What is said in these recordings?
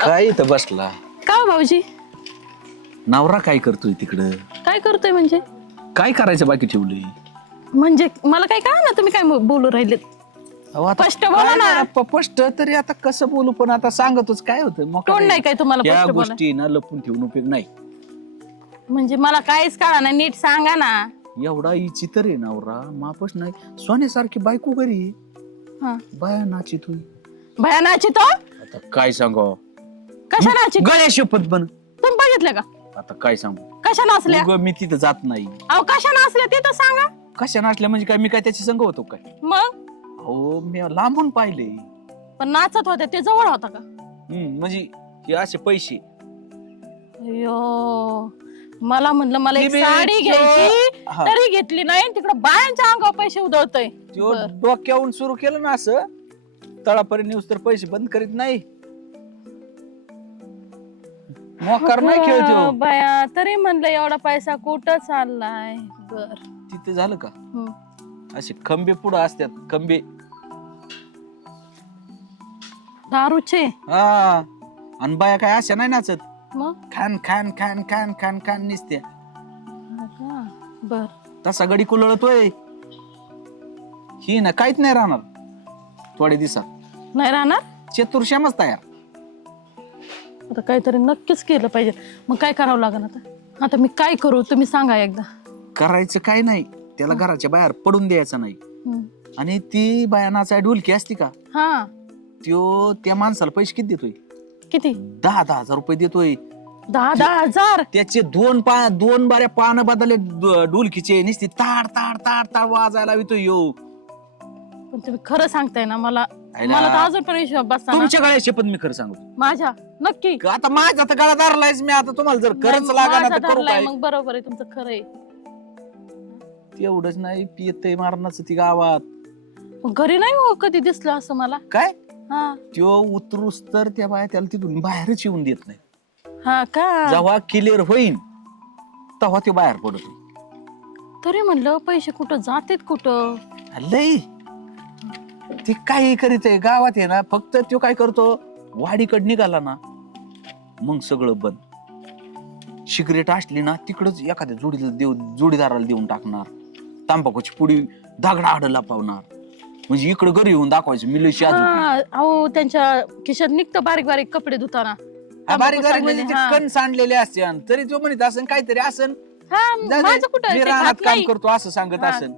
काय इथं बसला का हो भाऊजी? नवरा काय करतोय तिकडं? काय करतोय म्हणजे? काय करायचं बाकी ठेवलंय? म्हणजे मला काय कळलं ना, तुम्ही काय बोलू राहिले? अहो, आता स्पष्ट बोला काय ना. नाही ना, स्पष्ट तरी आता कसं बोलू, पण आता सांगतोच काय होतं मग तोंड नाही काय तुम्हाला या स्पष्ट बोला? गोष्टी ना लपून ठेवून उपयोग नाही. म्हणजे मला काहीच कळलं नाही, नीट सांगा ना. एवढा इचितर आहे नवरा मापच नाही. सोन्यासारखी बायको घरी आहे. हा, बाया नाची तू भया नाची तो आता काय सांगू? कशा नाची? गळ्या शपथ बन. तुम्ही बघितलं का? आता काय सांगू? कशा नाचल्या? उगा मी तिथं जात नाही. अहो कशा नाचल्या ते तर सांगा. कशा नाचल्या म्हणजे काय? मी काय त्याची संग होतो काय? मग हो, मी लांबून पाहिले. पण नाचत होत्या ते जवळ होता का? म्हणजे हे असे पैसे अयो, मला म्हणलं मला एक ती बी साडी घ्यायची हा. तरी घेतली नाही, तिकडे बायांच्या अंगावर पैसे उधळतोय. त्यो बरं. डोक्यावरून सुरू केलं ना असं तळापर्यंत नेऊस तर पैसे बंद करीत नाही. मोकार नाही खेळतो. अगं बाया, तरी म्हणलं एवढा पैसा कुठं चाललाय? बर, तिथे झालं का? असे खंबे पुढे असतात खंबे. दारूचे हा, आणि बाया काय अशा नाही नाचत. मग खान खान खान खान खान खान निसत्या. बर, तसा गडी कुलळतोय. ही ना काहीच नाही राहणार थोडे दिवसात. नाही राहणार. चतुर्श्यामच तयार. आता काहीतरी नक्कीच केलं पाहिजे. मग काय करावं लागेल आता? आता मी काय करू तुम्ही सांगा एकदा. करायचं काय नाही, त्याला घराच्या बाहेर पडून द्यायचं नाही. आणि ती बाया नाचाय ढोलकी असती का, हा, त्यो त्या माणसाला पैसे किती देतोय? किती? 10,000 रुपये देतोय. 10,000. त्याचे दोन बाऱ्या पानं बदलले ढोलकीचे नुसती ताड ताड ताड ताड वाजायला लावितोय यो. पण तुम्ही खरं सांगताय ना? मला आयला. मला तर अजून पण विश्वास बसता ना. तुमच्या गळ्याशी पण मी खरं सांगतो. माझ्या नक्की आता माझा तर गळा धरलायच मी. आता तुम्हाला जर खरंच लागा ना माझा तर करू धरलाय. काय? मग बरोबर आहे तुमचं, खरं आहे. तेवढंच नाही, पियतय मारणाचं ती गावात. मग घरी नाही हो कधी दिसलं असं मला. काय हा, त्यो उतरूस तर त्या बाया त्याला तिथून बाहेरच येऊन देत नाही. हा का? जेव्हा क्लिअर होईन तेव्हा त्यो बाहेर पडतो. तरी म्हणलं पैसे कुठं जातेत कुठं? लय ते काही करीत आहे गावात आहे ना. फक्त त्यो काय करतो, वाडीकडे निघाला ना मग सगळं बंद. सिगरेट असली ना तिकडच एखाद्या जोडीदाराला देऊन टाकणार. तांबाखूची पुडी दगडाआड लपवणार. म्हणजे इकडे घरी येऊन दाखवायचं मी लय शाजूक आहे. हा, अहो त्यांच्या खिशात निघतं बारीक बारीक कपडे धुताना. बारीक तंबाखू म्हणजे सांडलेले, हा. कण सांडलेले असते तरी तो म्हणत असन काहीतरी असन. हा, जाऊ दे, माझं कुठं मी ते रानात खात काम नाही. करतो असं सांगत हा. असन.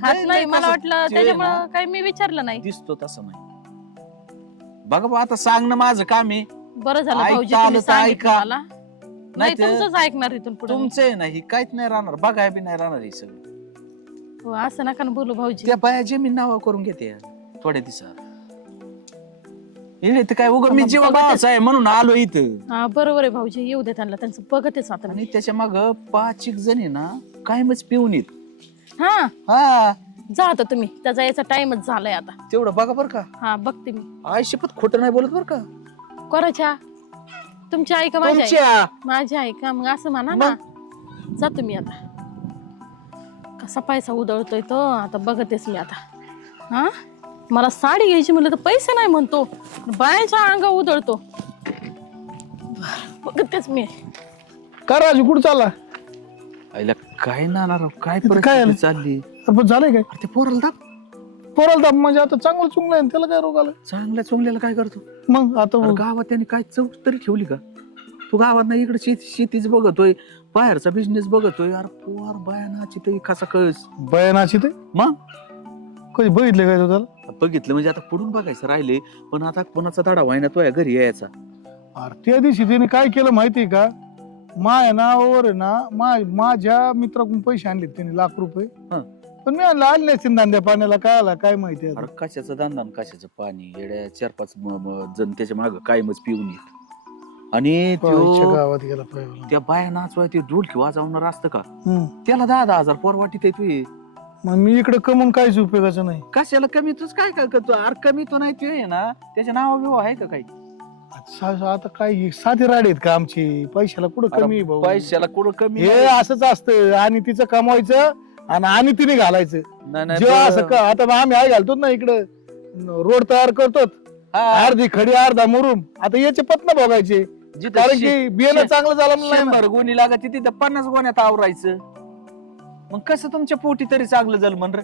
खात नाही, नाही. मला तसं वाटलं ते ना. त्याच्यामुळं काही मी विचारलं नाही. दिसतो तसं नाही. बघा बा, आता सांगणं माझं काम आहे. बरं झालं ऐकता भाऊजी आलं तुम्ही तर सांगितलं ऐका. मला. नाही ते- तुमचंच ऐकणार इथून पुढे. तुमचं आहे नाही काहीच नाही राहणार. बघाय बी नाही राहणार हे सगळं. हो, असं नका ना बोलू भाऊजी. त्या बाया जमीन नावा करून घेते थोड्या दिवसात. येणे तर काय उगा मी जीवा भावाचा आहे म्हणून आलो इथं. हा, बरोबर आहे भाऊजी. येऊ दे त्यांना, त्यांचं बघतेच आता मी. आणि त्याच्या माग 5 जण आहे ना कायमच पिऊन येत. हा, हा, जा आता तुम्ही. त्याचा याचा टाइमच झालाय आता. तेवढं बघा बर का. हा, बघते मी. आई शपथ खोटं नाही बोलत बर का. कोणाच्या? तुमची आई का माझी आई? तुमच्या. माझी आई का? मग असं म्हणा ना. जा तुम्ही आता. कसा पैसा उधळतोय तो आता बघतेच मी आता. हा, मला साडी घ्यायची म्हणलं तर पैसे नाही म्हणतो, बायाच्या अंगा उधळतो. बघतेच मी. काय राजू कुठं चालला? आईला काय नाणार काय काय परिस्थिती आलं? चालली. पण झालंय काय? अरे ते पोराला दाब. पोराला दाब म्हणजे आता चांगलं चुंगलं आहे ना, त्याला काय रोग आला? चांगल्या चोंगल्याला काय करतो. मग आता अरे गावात त्याने काय चौक तरी ठेवली का? तू गावात नाही इकडे शेतीच बघतोय, बाहेरचा बिझनेस बघतोय. अरे पोर बायानाची तरी कसा कळस. बयानाची ते मग कधी बघितलं काय तो त्याला? बघितलं म्हणजे आता पुढून बघायचं राहिले. पण आता कोणाचा धडा व्हायना तो या घरी यायचा. अरे त्या दिवशी त्याने काय केलं माहितीये का? माझ्या नावावर आहे ना, माझ्या मित्राकडून पैसे आणले त्याने ₹1,00,000. हं. पण मी आणले आले नसतील धंद्या पाण्याला, काय आला काय माहिती आता. अरे कशाचं दांदा आणि कशाचं पाणी. येड्या 4-5 जण त्याच्या माग कायमच पिऊन येत. आणि पाहायच्या त्यो गावात गेला पाहिजे. त्या बाया नाचवाय ते ढोलकी वाजवणार असतं का? त्याला 10,000 पोर वाटीत आहे तुझे. मग मी इकडे कमवून काहीच उपयोगाचं नाही. कशाला कमी तूच काय काय करतो. अरे कमी तो नाही ते ना, त्याच्या नावा बिवा आहे का काही? आता काय साधी राडी आहेत का आमची? पैशाला कुठं कमी आहे भाऊ? पैशाला कुठं कमी हे असंच असतं. आणि तिचं कमवायचं आणि तिने घालायचं. नाही, नाही, जेव्हा बरं. असं का आता आम्ही आई घालतो ना इकडं रोड तयार करतो, हा. अर्धी खडी अर्धा मुरुम आता याचे पत्न बघायचे जिथं कारण की बियाणं चांगलं झालं नाही ना. 100 गोणी लागायची तिथं 50 गोण्यात आवरायचं. मग कसं तुमच्या पोटी तरी चांगलं झालं म्हण रे.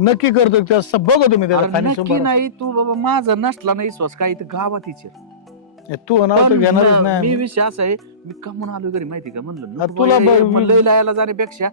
नक्की करतो ते असं बघ तुम्ही त्याला अरे खाली नक्की समोर. नाही तू बाबा माझा नसला नाही विश्वास काय इथं गावात विचार. तू नाव तर पण घेणारच मी नाही विषय असा आहे मी का म्हणून आलो घरी माहिती का म्हणलं अरे तुला म्हणलं लयाला जाण्यापेक्षा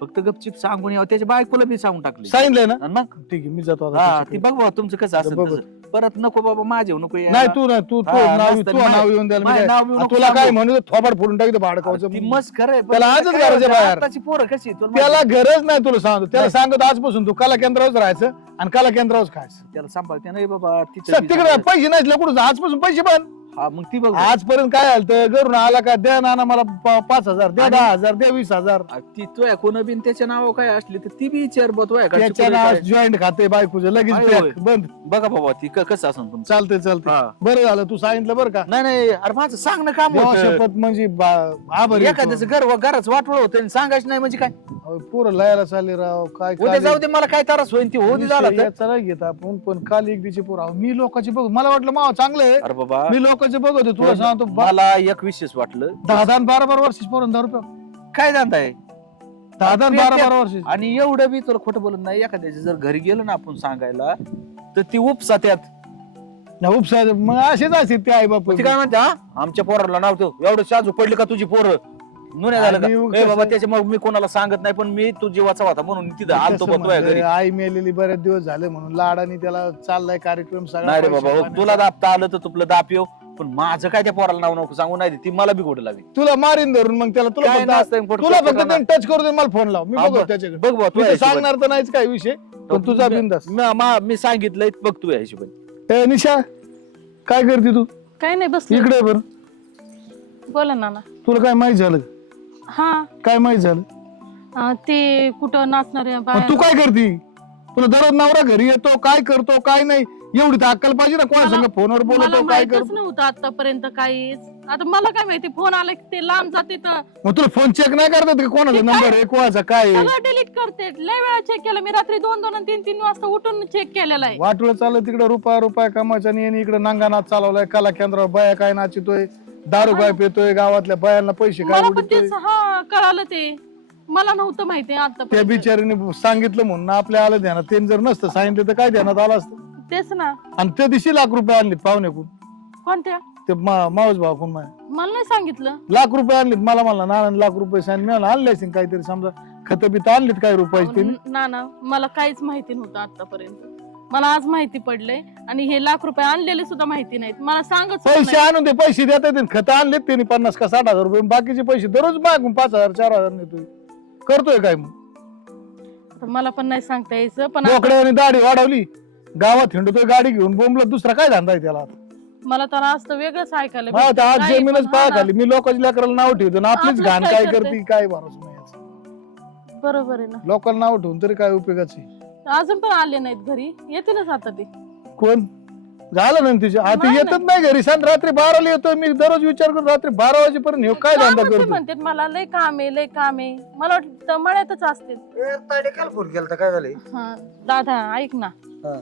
फक्त गपचिप सांगून यावं. त्याच्या बायकोला मी सांगून टाकले सांगितलंय ना आणि मग ठीक आहे मी जातो आता हा त्याच्याकडे. ती बघ बाबा तुमचं कसं असेल बघ. तसं. परत नको बाबा माझे नको यायला. नाही तू तू हा, नाव मस्त. तू नाव येऊन द्यायला मी माझं काय- नाव येऊ नको तुला काय सांगू. म्हणू थोबाड फोडून टाकतो अरे भाडकावचं ती मस्त खरंय पण त्याला आजच काय घराच्या होतं, बाहेर. आत्ताची पोरं कशी आहेत तुला त्याला माहिती गरज नाही तुला सांगतो त्याला सांगतो आजपासून तू कला केंद्रावर राहायचं आणि कला केंद्रावर खायचं आहे. त्याला सांभाळते नाही बाबा तिकडे पैसे नसले कुठं आजपासून पैसे बंद हा मग ती बघ आजपर्यंत काय आलं तर घरून आला का द्या ना मला 5,000 द्या आणि- 10,000 द्या 20,000 ती तुया कोण बिन त्याच्या नाव काय असली तर ती बी विचार बतवाय का त्याच्या नाव जॉईंट खाते बायकोचं लगेच होय, pack, होय. बंद बघा बाबा ती कसं असं तुमचं चालतंय चालतंय हा. बरं झालं तू सांगितलं बरं का नाही नाही अरे माझं सांगणं काम देवा होतं. शपथ म्हणजे आभारी आहे एखाद्याचं घरच वाटवळ होतं आणि सांगायचं नाही म्हणजे काय तो. पोरं लयाला चालले राव काय उद्या काल- जाऊ दे मला काय त्रास होईल ती होती झाला विषय याचा नाही घेत आपण पण काल एक दिवशी पोर मी लोकांचे बघ मला वाटलं माव चांगलं आहे अरे बाबा मी लोकांचे बघतो तुला सांगतो मला एक विशेष वाटलं 10-12 वर्ष पोरण 10 रुपये काय जाणताय 10-12 वर्ष आणि एवढं बी तुला खोटं बोलत नाही एखाद्याच्या जर घरी गेलो ना आपण सांगायला तर ती उपसा त्यात उपसा मग असेच असते ते आई बाप ती काय म्हणते हा आमच्या पोराला नाव ठेव एवढं शाजू पडली का तुझी पोरं नुन्या झालं आणि का ए कसं- बाबा त्याच्यामुळे मी कोणाला सांगत नाही पण मी तू जीवाचा होता म्हणून तिथं आलतो बघ तुझ्या घरी आई मेलेली बरेच दिवस झाले म्हणून लाडानी त्याला चाललाय कार्यक्रम सगळा नाही रे पैसे बाबा हो, पाण्याचा. तुला दाबता आलं तर तुला दाप येऊ पण माझं काय त्या पोराला नाव नको सांगू नाही ती मला बी गोड लावी तुला मारीन धरून मग त्याला तुला काय फक्त- नसतं, पण तुला फक्त पोटाला- टच करू दे मला फोन लाव मी हा, बघू बघ. त्याच्याकडे बघ बाबा मी तुझ्या तर सांगणार तर नाहीच काय विषय पण तुझा बिंदास मी सांगितलंय बघ तू या हिशोबाने निशा काय करते तू काय नाही बस इकडे बर बोला नाना. तुला काय माहित झालं हा काय माहित झालं ते कुठं नाचणाऱ्या मग तू काय करती तुला दररोज नवरा घरी येतो काय करतो काय नाही एवढी तर अक्कल पाहिजे ना कोणा संग फोनवर मला बोलतो काय माहितच करतो नव्हतं आतापर्यंत काहीच. आता मला काय माहिती फोन आला की ते लांब जाते तर मग तुला फोन चेक नाही करतात का कोणाचा नंबर आहे कोणाचा काय आहे? सगळं डिलीट करते. लय वेळा चेक केलं मी रात्री 2-2 आणि 3-3 वाजता उठून चेक केलेला आहे. वाटोळं चाललं तिकडे रुपया कमायचा आणि यांनी इकडे नांगा नाच चालवलाय कला केंद्रावर बाया काय नाचितोय दारू काय पितोय गावातल्या बायांना पैसे काय मला पण उडतोय तेच हा कळालं ते. मला नव्हतं माहिती आता. त्या बिचारीने सांगितलं म्हणून आपल्या आलं ध्यानात त्यांनी जर नसतं सांगितलं तर काय ध्यानात आलं असतं तेच ना. आणि त्या दिवशी ₹1,00,000 आणलेत पाहुण्याकून कोणत्या ते मावस भावाकून माझ्या मला नाही सांगितलं. ₹1,00,000 आणलेत मला ₹1,00,000 सांगितले मिळालं आणले असेल काहीतरी समजा खत बीत आणलेत काही रुपयाचे त्यांनी ना मला काहीच माहिती नव्हतं आतापर्यंत. मला आज माहिती पडलंय आणि हे ₹1,00,000 आणलेले सुद्धा माहिती नाहीत. मला सांगत पैसे आणून ते पैसे देता येतील खत आणलेत त्यांनी 50 का 60,000 रुपये बाकीचे पैसे दररोज मागून 5,000 4,000 नेतोय करतोय काय मग मला पण नाही सांगता यायचं पण आता बोकड्याने दाढी वाढवली गावात हिंडतोय गाडी घेऊन बोंबलं दुसरा काय धंदा आहे त्याला आता? मला तर आज तर वेगळंच ऐकायला मला तर आज नाही, जमीनच पण पाहा हा ना. खाली मी लोकांच्या लेकराला नाव ठेवतो ना आपलीच आपलंच घाण काय काय करते? करते काय भरोसा नाही याचा. बरोबर आहे ना. लोकांना नाव ठेवून तरी काय उपयोगाचे अजून पण आले नाहीत घरी. येतीलच आता ते. कोण झालं ना तिच्या आता नाही, येतच नाही घरी सांग रात्री 12ला येतोय मी दररोज विचार करतो रात्री 12 वाजेपर्यंत हे काय धंदा कामच ते करतो म्हणतात मला लय काम आहे लय काम आहे. मला वाटतं मळ्यातच असते. काल फोन केला काय झालंय हा दादा ऐक ना हा.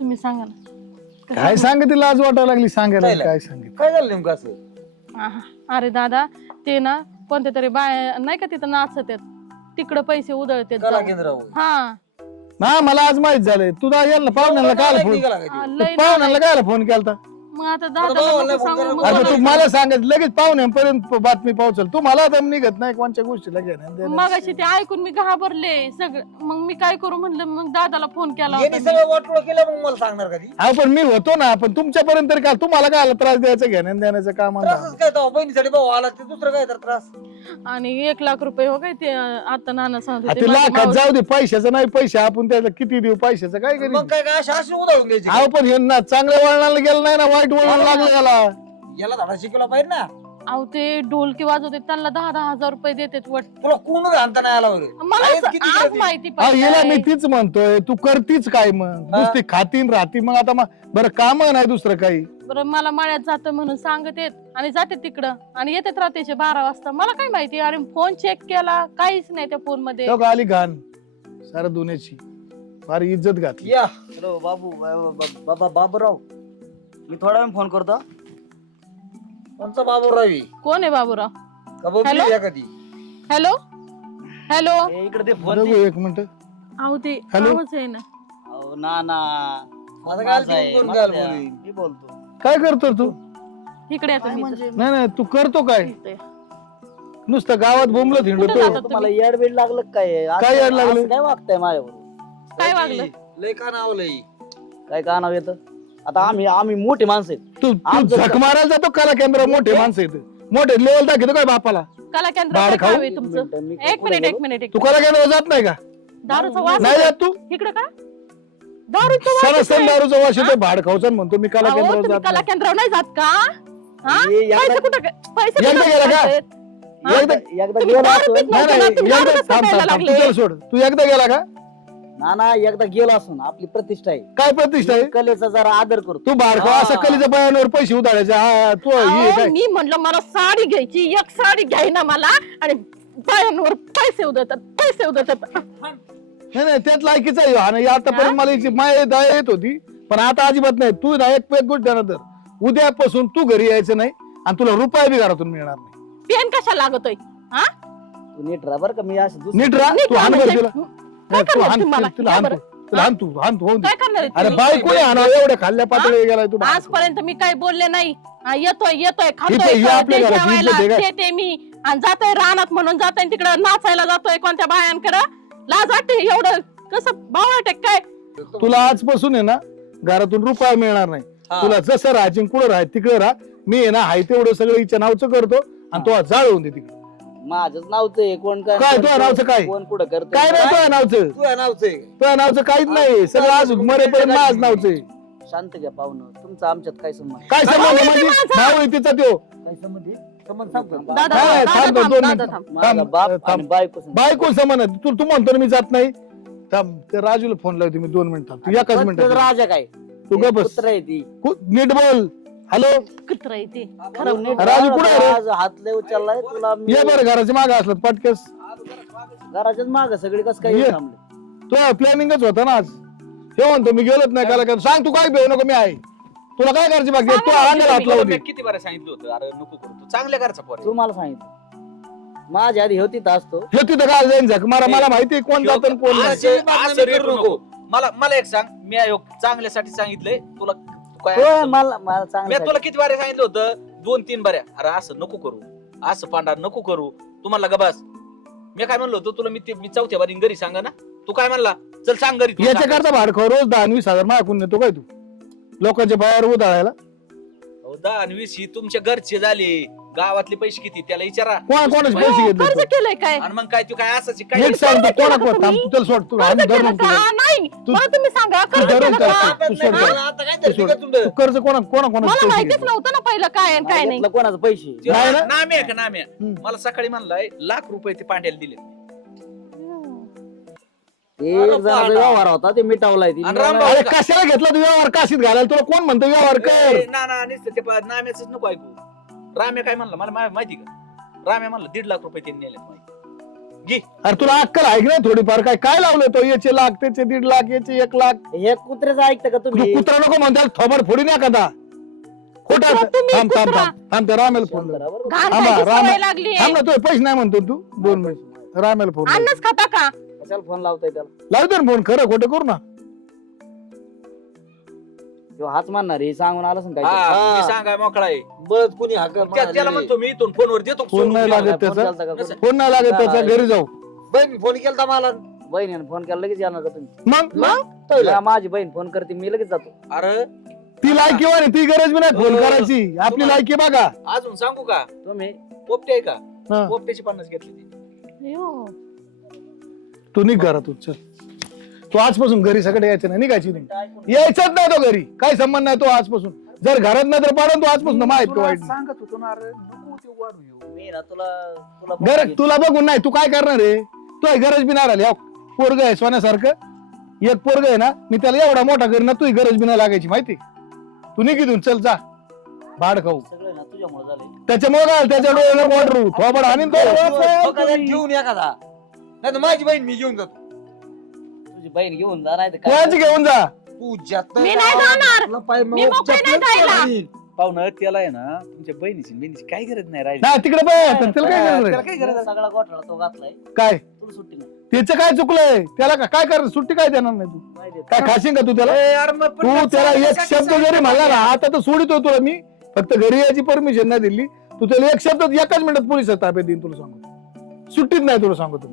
तुम्ही सांगा ना. काय सांगते लाज वाटायला लागली सांगायला काय काय सांगितलं काय झालं नेमकं असं आहा. अरे दादा ते ना कोणत्या तरी बाय नाही का तिथं नाचत तिकडं पैसे उधळतात कला जाऊन. केंद्रावर हा ना मला आज माहित झालंय तुला यांना पाहुण्याला काय फोन निघाला काय हा, ते? लय पाहुण्याला काय फोन केलता मग आता भावाला दादा फोन सांगू करा. मग आता मला तू मला सांगत लगेच पाहुण्यापर्यंत बातमी पोहोचल तू मला दम निघत नाही कोणत्या गोष्टीला घेण्या मगाशी ते ऐकून मी घाबरले सगळं. मग मी काय करू म्हणलं मग दादाला फोन केला यांनी होता मी. सगळं वाटोळ केलं मग मला सांगणार कधी हा पण मी होतो ना पण तुमच्यापर्यंत तरी काय तुम्हाला काय त्रास द्यायचा घेण्या देण्याचं काम त्रासच काय तो बहिणीसाठी भाऊ आला ते दुसरं काय तर त्रास आणि ₹1,00,000 हो काय ते आता नाना सांगत होते ते माझी लाखात मावशी- जाऊ दे पैशाचं नाही पैसे आपण त्याला किती देऊ पैशाचं काय करी मग काय काय अशी अशी उधळून द्यायची अहो पण हे ना चांगल्या वळणाला गेलं नाही ना वाईट वळण लागलं याला याला धडा शिकवला पाहिजे ना अहो ते ढोलकी वाजवते त्यांना 10-10 हजार रुपये देतात वाटतं. तुला कोण आणता नाही आला वगैरे मला आहेच असं किती आज गर्दी. माहिती अहो, याला मी पडलंय. तीच म्हणतोय तू करतीच काय मग नुसती खातीन राहती मग आता बरं काम नाही दुसरं काही बरं मला मळ्यात जातं म्हणून सांगत येत आणि जाते तिकडं आणि येतात रात्रीचे 12 वाजता. मला काय माहिती आणि फोन चेक केला काहीच नाही त्या फोन मध्ये. तो का आली घाण सारा दुन्याची फार इज्जत घातली. या हॅलो बाबू बाबा बाबूराव, मी थोड्या वेळ फोन करतो. कोणचा बाबूरावी कोण आहे बाबूराव? का बघ हॅलो? कधी हॅलो हॅलो. ए, इकडे ते फोन बघू एक मिनिट. अहो ते हॅलो? आवाज आहे ना. ना आता काय माझा आहे, कोण माझा गाल आहे. बोलू? मी बोलतो. काय करतो तू? इकडे आता मी म्हणजे नाही नाही तू करतो काय? इथे. नुसतं गावात बोंबलत कुठं हिंडतो. जातात? तुम्हाला येडबीड लागलं का काय? काय येड लागलं? असं काय वागताय माझ्याबरोबर? काय वागलं? लय का नाव लय काय का नाव येतं? आता आम्ही मोठी माणसं आहेत. तू तू आमचं- झक मारायला जातो कला केंद्र. मोठे माणसं आहेत. मोठे लेवल दाखवतो काय बापाला? कला केंद्र बाळ काय खाऊ? काम आहे तुमचं? मी एक कुठे मिनिट गेलो? एक मिनिट तू कला केंद्र जात नाही का? दारूचा वास नाही जात तू? इकडे का? दारूचा वास सण येतोय. दारूचा वास येतो. भाड खाऊचा म्हणतो मी कला अहो, केंद्रावर तुम्ही जात कला नाही. केंद्रावर नाही जात का? हा? ये एकदा- पैसे कुठं पैसे एकदा कुठं गेला का? आहेत? हा? एकदा एकदा तुम्ही गेलो दारू असून पित नाही नव्हते नाही ना, तुम्ही एकदा दारू कसं थांब प्यायला थांब थांब. तू लागले? चल सोड. तू एकदा गेला का? ना एकदा गेलो असून आपली प्रतिष्ठा आहे. काय प्रतिष्ठा आहे? कलेचा जरा आदर करतो. तू भाड खाऊ असं कलीच्या पायावर पैसे उधाळायचे. हा तू ही अहो, काय? मी म्हणलं मला साडी घ्यायची, एक साडी घ्याय ना मला, आणि पायांवर पैसे उधळतात. नाही नाही त्यात लायकीचा आहे आणि आतापर्यंत मला याची माया दया येत होती पण आता अजिबात नाही. तू ना एक गोष्ट ध्यानात धर. उद्यापासून तू घरी यायचं नाही आणि तुला रुपया बी घरातून मिळणार नाही. पेन कशा लागतोय? हा? तू नीट राहा बरं का. मी असं दुसरं- नीट राहा. नीट तू हान म्हणजे- बरं तिला. काय तू करणार हान तुम्हाला? तिला हान बरं. तुला हान तू होऊन दे. काय करणार आहे अरे तुम्ही? बाय कोणी हाना एवढ्या खाल्ल्या पातळी गेलाय तू. आजपर्यंत मी काही बोलले नाही. हा, येतोय इथं खातोय, हे आपल्या ते घराची जेवायला इज्जत आहे काय? देते मी, आणि जातोय रानात म्हणून जातोय तिकडे नाचायला जातोय कोणत्या बायांकडे. लाज वाटते एवढं कसं बावळट आहे काय? तुला आजपासून आहे ना घरातून रुपया मिळणार नाही. हा. तुला जसं राहायचं कुठं राहाय तिकडे राहा. मी आहे ना हाय तेवढं सगळं इच्छा नावचं करतो आणि तो जाळ होऊन दे तिकडे. माझंच नावचं आहे. कोण काय काय तुझ्या नावचं काय? कोण पुढे करत काय नाही तुझ्या नावचं. तू नावच आहे तुझ्या नावचं काहीच नाही. सगळं आज मरेपर्यंत माझ नावचं आहे. शांत घ्या पाहुणं. तुमचं आमच्यात काय संबंध? काय संबंध भाऊ माझी आहे माझा. भाऊ आहे तिचा त्यो. काय संबंध आहे? संबंध सांगतो दादा नाही, दादा थांब थांब, दोन दादा मिनिटं. थांब. माझा थांब, बाप थांब. आणि बायको संबंध. बायको समान आहे. तू म्हणतो ना मी जात नाही. थांब ते राजूला फोन लावते मी 2 मिनिटात. तू एकच पण मिनिट ते राजा काय? तू ते गप बस. कुत्रं आहे ती. नीट बोल. हॅलो कुत्रा आहे ते. तू खरं नीट राजू राहा. कुठे आहे रे? आज हात लय उचललाय तुला. मी ये बरं घराच्या मागे असलं पटकेस. घराच्याच माग सगळी कसं काय ये. येऊन थांबले? तो प्लॅनिंगच होता ना आज. हे म्हणतो मी गेलोच नाही काला काय. सांग तू काय भेऊ नको मी आहे. तुला काय करायची बाकी तू अंगाला हात लावू दे. किती बरं सांगितलं होतं अरे नको करू तू चांगल्या घरचा पोर आहे. तू मला सांगितलं. माझ्या आधी होती तर असतो. हे तिथं काय जाईन झक मारा. मला माहिती आहे कोण जातं आणि कोण नाही. असं रेटू नको. मला एक सांग मी चांगल्यासाठी सांगितलंय तुला तू काय होय, असं- मला मी चांगलं तुला किती बारे सांगितलं होतं 2-3 बाऱ्या अरे असं नको करू असं पांढर नको करू तुम्हाला गबास मी काय म्हणलो होतो तुला मी चौथ्या बारी घरी सांगा ना तू काय म्हणला चल सांग घरी तू याच्या सांग. करता भाडखो रोज 10-20 हजार मागून नेतो काय तू लोकांच्या पायावर उधाळायला. अहो, 10-20 ही तुमच्या घरचे झाले गावातले पैसे किती त्याला विचारा कोणाचे पैसे घेतले कर्ज तू? केलंय काय? आणि मग काय तू काय असायची काय नीट सांग तू कर्ज केलं कोणा का थांब तुम्ही? तू चल सोड तू कर्ज आम्ही केलं धरून का? तुला. नाही तू- मला तुम्ही सांगा तू कर्ज धरून केलं टाक. का? तू सोड हा? कर. आता काय तू धरती सोड. का तुमचं? तू कर्ज कोणाचे मला पैसे माहितीच घेतले? नव्हतं ना पहिलं काय आणि काय नाही. घेतलं कोणाचं पैसे? नाही ना? नाम्या का नाम्या हम्म. मला सकाळी म्हणलाय ₹1,00,000 ते पांड्याला दिले एक जणाचा व्यवहार होता ते मिटावलाय ती. आणि रामभाऊ- अरे कशाला घेतला तू व्यवहार काशीत घालायला तुला कोण म्हणतो व्यवहार कर. ना नुसतं ते नाम्याच नको ऐकू राम्या काय म्हणला मला माहिती का राम्या म्हणलं ₹1,50,000 त्यांनी नेले घे अरे तुला अक्कल आहे की नाही थोडीफार काय काय लावलं तो याचे लाख त्याचे 1.5 लाख याचे 1 लाख. हे कुत्र्याचं ऐकतं का तू तुम्ही? कुत्रा नको म्हणतात थोबड फोडी नाही कदा खोटा कुत्रा तुम्ही, थांब थांब कुत्रा. थांब थांब त्या रामेला फोन शांत लाव. राहा बरं. घाण आंबा, खायची राम- सवय लागली थांब ना तू पैसे नाही म्हणतो तू 2 मिनिट रामेला फोन लाव. अन्नच खाता का? कशाला फोन लावताय त्याला? लावतो ना फोन खरं खोटं करू ना. किंवा हाच मानणार हे सांगून आलं असं काय हा मी सांगाय मोकळा आहे बळच कुणी हाक त्याला म्हणतो मी इथून फोनवर देतो फोन नाही लागत फोन त्याचा केलता का कोणी? फोन नाही लागत त्याचा घरी जाऊ बहीण फोन केलता मला बहिणीने फोन केला लगेच येणार का तुम्ही? मग मला माझी बहीण फोन करते मी लगेच जातो. अरे ती लायकी वाली ती गरज बी नाही फोन करायची आपली लायकी बघा. अजून सांगू का तुम्ही पोपटे आहे का हा. पोपट्याची 50 घेतली ती अयो. तू निघ घरातून चल. तू आजपासून घरी सगळे यायचं नाही निघायची नाही यायचंच नाही तो घरी काय संबंध नाही तो आजपासून जर घरात नाही तर पाडून तू आजपासून माहित का वाईट नाही. सांगत होतो ना अरे नको ते वाढू येऊ मी ना तुला घर तुला बघून नाही तू काय करणार आहे तू गरज बी नाही राहिली पोरग आहे सोन्यासारखं एक पोरग आहे ना मी त्याला एवढा मोठा करीन ना तू गरज बी नाही लागायची माहिती तू निघितून चल जा भाड खाऊ सगळं ना तुझ्यामुळे झालंय. त्याच्यामुळे काय त्याच्या डोळ्याला वाटरू थोबड आणि घेऊन एखादा नाही तर माझी बहीण मी घेऊन जातो तुझी बहीण घेऊन जा नाही तर कोणाची घेऊन जा तू जात मी नाही जाणार. मी मोकळी नाही जायला. पाहुणं त्याला आहे ना तुमच्या बहिणीची काय गरज नाही राहिली नाही तिकडे बघ त्याला काय गरज त्याला आहे? काय गरज आहे? सगळा गोठा तो घातलाय काय तुला सुट्टी नाही त्याचं काय चुकलंय त्याला काय कर सुट्टी काय देणार नाही तू नाही देत. काय खाशील का तू त्याला ए, यार, मग पण तू मग त्याला एक चालण्यासाठी शब्द जरी सांगितलं म्हणला ना पाहिजे. आता तर सोडितो तुला मी फक्त घरी यायची परमिशन नाही दिली तू त्याला एक शब्द एकाच मिनिटात पोलिसात ताब्यात देईन तुला सांगतो सुट्टीत नाही तुला सांगतो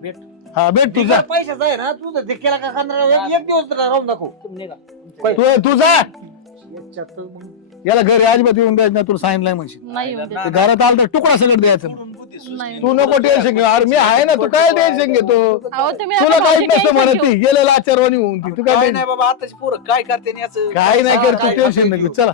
भेट हा भेट तुझा तुझा पैशाचा आहे ना तू जर केला का खाणार एक दिवस तर राहून दाखव तुम्ही निघा तुझा याच्यात मग याला घरी अजिबात येऊन द्यायचं नाही तुला सांगितलंय म्हणशील नाही येऊन देत. ते घरात आलं तर तुकडा सगळं द्यायचं सोडून बुद्धी सुचली. नाही. तू नको टेन्शन घेऊ अरे मी आहे ना तू काय टेन्शन घेतो अहो, तुम्ही तुला आता काहीच भाऊजी नसतं tension म्हणत घेऊ. ती गेलेला आचारवाणी होऊन ती तू काय काय tension- नाही बाबा आताची पोरं काय करते आणि याचं काय नाही करत तू काय टेन्शन करते नको तू? चला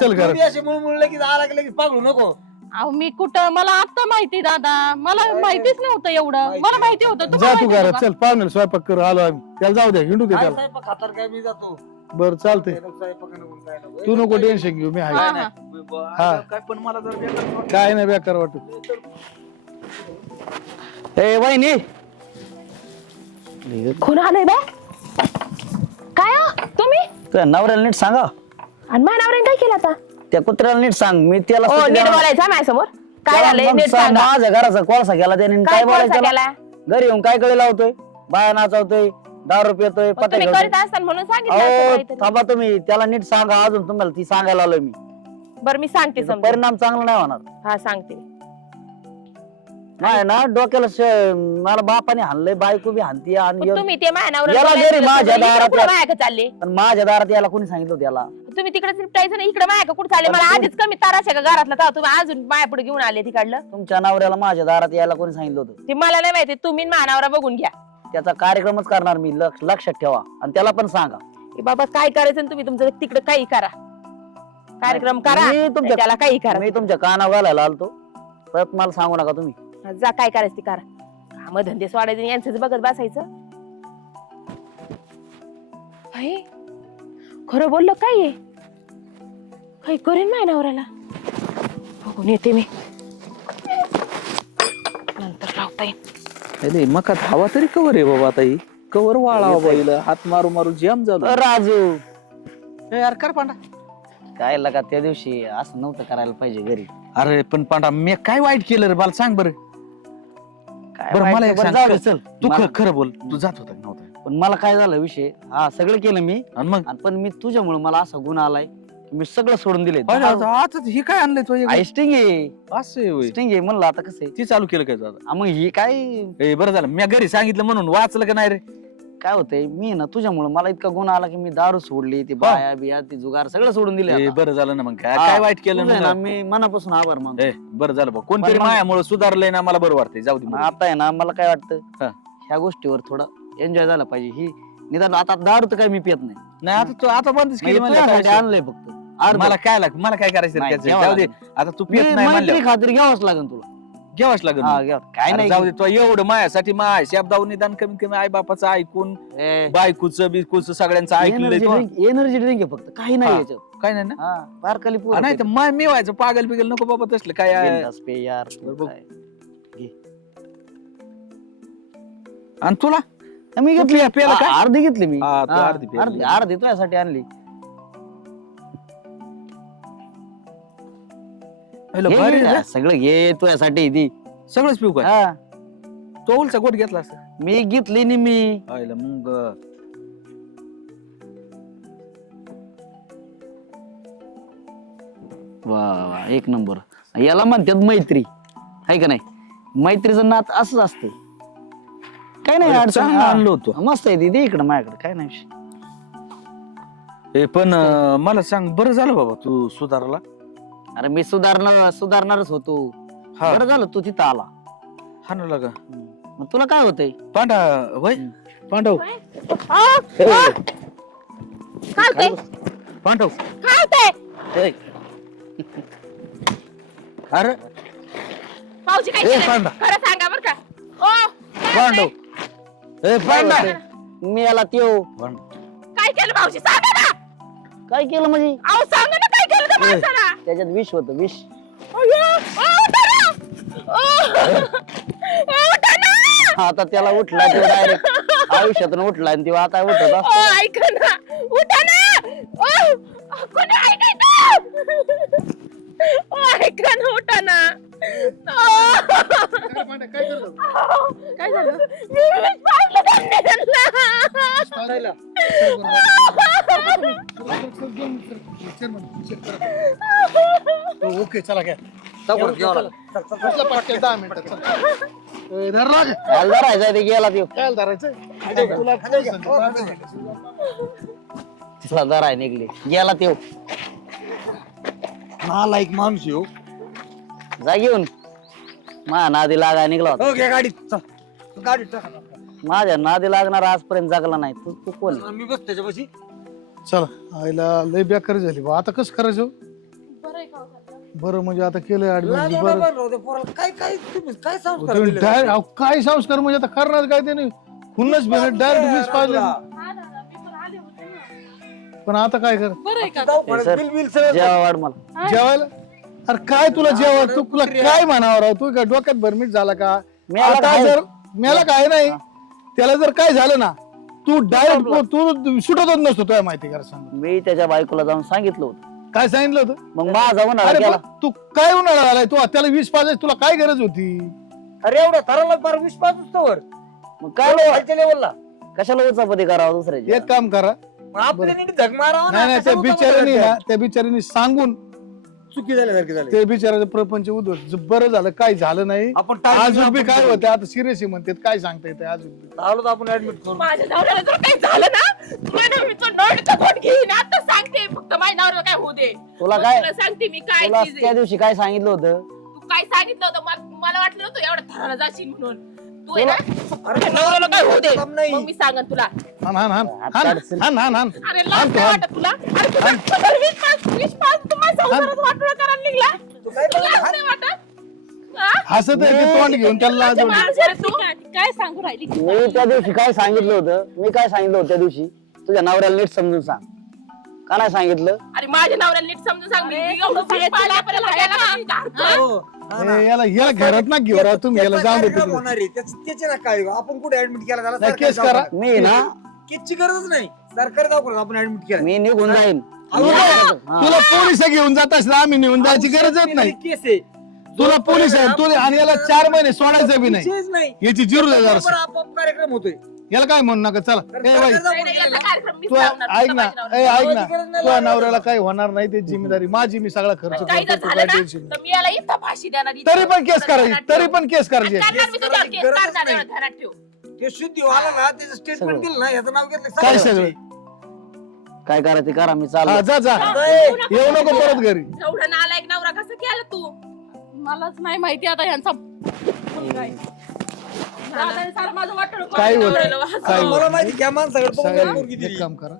चल तू घरात बी अशी मुळमुळ लगेच आला की लगेच पागळू नको अहो मी कुठं मला आता माहिती दादा मला माहितीच नव्हतं एवढं मला माहिती होतं जा तुम्हाला तू माहिती घरात होतं चल पाहुणे स्वयंपाक कर आलो आम्ही त्याला जाऊ द्या हिंडू दे काय त्याला स्वयंपाक खातर काय मी जातो बरं चालतंय स्वयंपाक नको, काय नको. तू नको टेन्शन घेऊ मी का? आहे हा, काय हा. नाही. हा. काय पण मला जर बेकार वाटलं. काय नाही बेकार वाटत ए वहिनी कोण आलंय बे काय हो? तुम्ही तुझ्या नवऱ्याला नीट सांगा आणि माझ्या नवऱ्याने काय केलं आता त्या कुत्र्याला नीट सांग मी त्याला हो सुट्टी नीट देणार. बोलायचं माझ्यासमोर काय त्याला झालंय मग नीट सांग, सांगा माझ्या घराचा कोळसा केला त्याने काय काय बोलायचं कोळसा त्याला? केला घरी येऊन काय कळी लावतोय बाया नाचवतोय दारू पितोय मग पत्ते तुम्ही खेळतोय. करीत असताना म्हणून सांगितलं असतं अहो काहीतरी. थांबा तुम्ही त्याला नीट सांगा अजून तुम्हाला ती सांगायला आलोय मी बरं मी सांगते त्याचा समजा परिणाम चांगला नाही होणार हा सांगते नाही ना डोक्याला मला बापाने हाणलंय बायको बी हाणती आणि पण तुम्ही ते माझ्या नवऱ्याला याला बोलायचं घरी होतं, माझ्या इकडं दारात कुठं या. माझ्याकडे चालले पण माझ्या दारात यायला कोणी सांगितलं होतं याला तुम्ही तिकडे निपटायचं नाही इकडे माझ्या कुठे चालले पण मला तू- आधीच कमी ताराशा का घरातला तेव्हा तुम्ही अजून माझ्या पुढे घेऊन आले तिकडलं तुमच्या नवऱ्याला माझ्या दारात यायला कोणी सांगितलं होतं ते मला नाही माहिती तुम्ही मानावरा बघून घ्या त्याचा कार्यक्रमच करणार मी लक्षात ठेवा आणि त्याला पण सांगा ए बाबा काय करायचं ना तुम्ही तुमचं तिकडे काही करा कार्यक्रम करा मी तुमच्या- त्याला काही करा मी तुमच्या कानावर घालायला आलतो परत मला सांगू नका तुम्ही जा काय करायचं ते करा काम धंदे सोडायचे आणि यांचंच बघत बसायचं हे, खरं बोललं काय आहे काही करेन माझ्या नवऱ्याला बघून येते मी नंतर लावता येईल अरे मकात हवा तरी कवर आहे बाबा आता ही कवर वाळावा पहिलं हात मारू मारू जाम झालं राजू ए, यार कर पांडा काय लगा त्या दिवशी असं नव्हतं करायला पाहिजे घरी अरे पण पांडा मी काय वाईट केलं रे मला सांग बरं काय बरं, मला एक बरं, सांग. जाऊ दे, चल तू मला- खरं बोल तू जात होता की नव्हता पण मला काय झालं विषय हा सगळं केलं मी आणि मग आणि पण मी तुझ्यामुळे मला असा गुण आलाय की मी सगळं सोडून दिले अरे आता हे काय आणलंय तो एक? स्टिंग आहे असं आहे होय. स्टिंग आहे म्हणलं आता कसं आहे ती चालू केलं काय दादा मग ही काय ए बरं झालं मी घरी सांगितलं म्हणून वाचलं का नाही रे काय होतंय मी ना तुझ्यामुळे मला इतका गुण आला की मी दारू सोडली ती बाया बिया ती जुगार सगळं सोडून दिले ए, आता. बरं झालं ना मग काय हा, काय वाईट केलं तुझं आहे ना ना मी मनापासून आभार मानतो ए बरं झालं बा कोणतरी पण मग- मायामुळे सुधारलंय ना मला बरं वाटतंय जाऊ दे पण मरू. आता आहे ना मला काय हा. वाटतं ह्या गोष्टीवर थोडं एन्जॉय झालं पाहिजे ही निदान आता दारू तर काय मी पित नाही नाही आता तू आता बंदच केली म्हणजे म्हणलं तुझ्यासाठी काय आणलंय फक्त अर्ध. मला काय लाग मला काय करायचं रे नाही, त्याचं? घ्यावं जाऊ दे लागेल. आता तू मी पित नाही मैत्री म्हणलं खातीर घ्यावंच लागेल तुला घ्यावाच लागेल हा मग. घ्या काय अरे नाही जाऊ दे तो एवढं मायासाठी माय शब्दावर निदान कमीत कमी आई बापाचं ऐकून बायकोचं बिकूचं सगळ्यांचं ऐकलंय तो. एनर्जी ड्रिंक आहे फक्त काही नाही हा. याच्यात काय नाही ना हा बारकाली पोरं नाही तर माय मी व्हायचं पागल बिगल नको बाबा तसलं काय आहे. बिनधास्त पे यार तू बरं बघ. काय. आणि तुला मी तू घेतली प्यायला काय? अर्धी घेतली मी हा, तू हा, अर्धी प्यायली. अर्धी अर्धी तुझ्यासाठी आणली पहिलं घे, भारी घे, रे. सगळं घे तुझ्यासाठी ती सगळंच पिऊ काय हा तो उलचा गोट घेतला असता मी घेतली नि मी आईला मग वा वा एक नंबर याला म्हणतात मैत्री आहे का नाही मैत्रीचं नात असंच असतं काय नाही अरे, अडचण चांगलं हा. आणलं होतं. मस्त आहे ती दे इकडं माझ्याकडे काय नाही विषय. हे पण मला सांग बरं झालं बाबा तू सुधारला अरे मी सुधारणारच होतो हा. बरं झालं तू तिथं आला हा ना लागा मग तुला काय होतंय पांडा वय पांडव काय होतंय पांडव काय होतंय अरे भाऊजी काय ए, केलं? पांडा. खरं सांगा बरं का ओ काय पांडव होतंय? ए काय पांडा होतंय? मी याला त्यो काय केलं भाऊजी सांगा ना काय केलं म्हणजे अहो सांगा ना काय केलं त्या माणसाला त्याच्यात विष होतं विष अय्यो, उठा ना. उठा ना. आता त्याला उठला तो डायरेक्ट आयुष्यातून उठला आणि तेव्हा आता उठत ओ असतो. ऐका ना, उठा ना. कोणी ऐकायचं? ओ ऐका ना, उठा ना. काय झालं? मी विष पाजलं त्यांना. ओके चला घ्या चौघात घ्यावं लागेल. कसलं पटकन 10 मिनिटं चल. धरलाग याला धरायचा ते गेला ते काय धरायचं तुला तिला धराय निघली गेला ते नालायक माणूस आहे हो. जा घेऊन माझ्या नादी लागाय निघला होता. हो घ्या गाडीत चल. गाडीत टाका. माझ्या नादी लागणार आजपर्यंत जगला नाही तू तू कोण मी बस त्याच्यापाशी. चला आईला लय बेकार झाली बा आता कसं करायचं बरं आहे का हो सरकार? बरं म्हणजे आता केलंय लाज ऍडमिशन वाटत बरं राहू दे पोराला. काय काय तुम्ही काय संस्कार दिले? काय संस्कार म्हणजे आता करणार काय ते नाही खुन्नच भेट डायरेक्ट वीस पाजले हा दादा, मी पण आले होते ना. पण आता काय कर बरं आहे का? दवाखान्यात सर, बिल बिल सगळं जेव्हा वाढ मला जेवायला अरे काय तुला जेवण तुला काय म्हणावं राव तू काय डोक्यात भरमीट झाला का मेला आता काय? जर मेला काय नाही त्याला जर काय झालं ना तू डायरेक्ट तू सुटतच नसतो तुला माहिती करा सांग मी त्याच्या बायकोला जाऊन सांगितलं होतं काय सांगितलं होतं मग माझा उन्हाळा अरे गेला पण तू काय उन्हाळा आलाय तू त्याला 20 पाजायची तुला काय गरज होती अरे एवढं थराला बार विष पाच वर मग काय लो- खालच्या लेवलला. कशाला उचापती करावं दुसऱ्याची एक काम करा आपल्या नीट धग मारावं ना. नाही नाही त्या कशाला बिचाऱ्याने उतावळा ना त्या बिचाऱ्याने सांगून चुकी झाल्यासारखी झाली. ते बिचाराचं प्रपंच उद्ध्वस्त बरं झालं काय झालं नाही आपण अजून बी काय होते आता सिरियस म्हणतात काय सांगता येते अजून बी. आलो तर आपण ऍडमिट करू. माझ्या नवऱ्याला जर काही झालं ना, माझ्या नवरीचं नरडं कोण घेईन आता सांगते. फक्त माझ्या नवऱ्याला काय होऊ दे. तुला मग काय- तुला सांगते मी काय तुला चीज त्या आहे. दिवशी काय सांगितलं होतं तू काय सांगितलं होतं मला वाटलं नव्हतं एवढं थराला जाशील म्हणून. तू आहे ना, माझ्या नवऱ्याला काय होऊ दे. काम नाही. मग मी सांगन तुला. हान हान हान हान हान हान हान अरे लाज नाही वाटत तुला? अरे तुला विष पास तुम्हाला संसारात वाटोळं करायला निघला? तुला लाज नाही वाटत? हा? हसत आहे की तोंड घेऊन त्याला लाज वाटते. माझ्या तू काय सांगू राहिली? मी त्या दिवशी काय सांगितलं होतं त्या दिवशी तुझ्या नवऱ्याला नीट समजून सांग का नाही सांगितलं अरे माझ्या नवऱ्याला नीट समजून सांग. मी एवढं विष पाजल्यापर्यंत ह्याला काय धारतं? हो. हा ना. याला घरात ना घेऊ राव तुम्ही याला त्याचा जाऊन दे कार्यक्रम तिकडे. होणार आहे. त्याची ना काय आपण कुठे ऍडमिट केला त्याला नाही, सरकारी केस करा. दवाखान्यात. मी ना केसची गरजच नाही. सरकारी दवाखान्यात आपण ऍडमिट केला. मी निघून जाईन तुला तुला पोलिस घेऊन जात असलं आम्ही नेऊन जायची गरजच नाही केस आहे. तुला पोलीस आहे तुला आणि याला 4 महिने सोडायचं बी नाही विषयच नाही. याची जिरू बरोबर जरा आपोआप कार्यक्रम होतोय. याला काय म्हणू नका चला तर ए बाई सरकारी नाही, नाही, याचा दवाखान्यात कार्यक्रम मीच तू लावणार. ऐक तुला ना माझ्या नवऱ्याला. ऐक ना लावायची गरज नाही, तुझ्या लावायची नवऱ्याला काही होणार नाही ते जिम्मेदारी माझी मी सगळा खर्च काही जर करतो तू झालं काय ना, टेन्शन तर मी याला इथं फाशी देणार. इथं. तरी पण केस करायची ध्यानात तरी ठेव. पण केस करायची करणार मी तुझ्यावर केस गरजच करणार, नाही. एवढं ध्यानात ठेव. ते शुद्धी आला ना त्याचं स्टेटमेंट सगळं. दिलं ना याचं नाव घेतलं काय सगळं. सगळं काय करायचं करा मी हा, चाललो जा जा येऊ नको परत घरी एवढा नालायक नवरा कसा केला तू? मलाच नाही माहिती आता यांचा मुलगा आहे. दादाने सारं माझं वाटोळं करून काय होत? नवऱ्याला वाचवलं. काय होत? मला माहिती घ्या माणसाकडे बघून साहेब, जरा पोरगी दिली. एक काम करा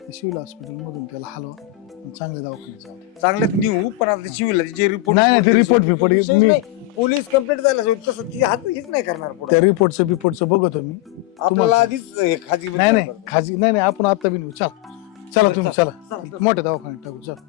ते सिव्हिल हॉस्पिटल मधून त्याला हलवा आणि चांगल्या दवाखान्यात जाऊ द्या. चांगल्यात नेऊ पण आता शिवला जे रिपोर्ट नाही, ते report बिपोर्ट मी- पोलीस कंप्लेंट झाला तसं ती हात हेच नाही करणार पुढे त्या रिपोर्टचं बघतो मी आपल्याला आधीच हे खाजगी नाही नाही खाजी नाही नाही आपण आता बी नेऊ चला चला तुम्ही चला मोठ्या दवाखान्यात टाकू चला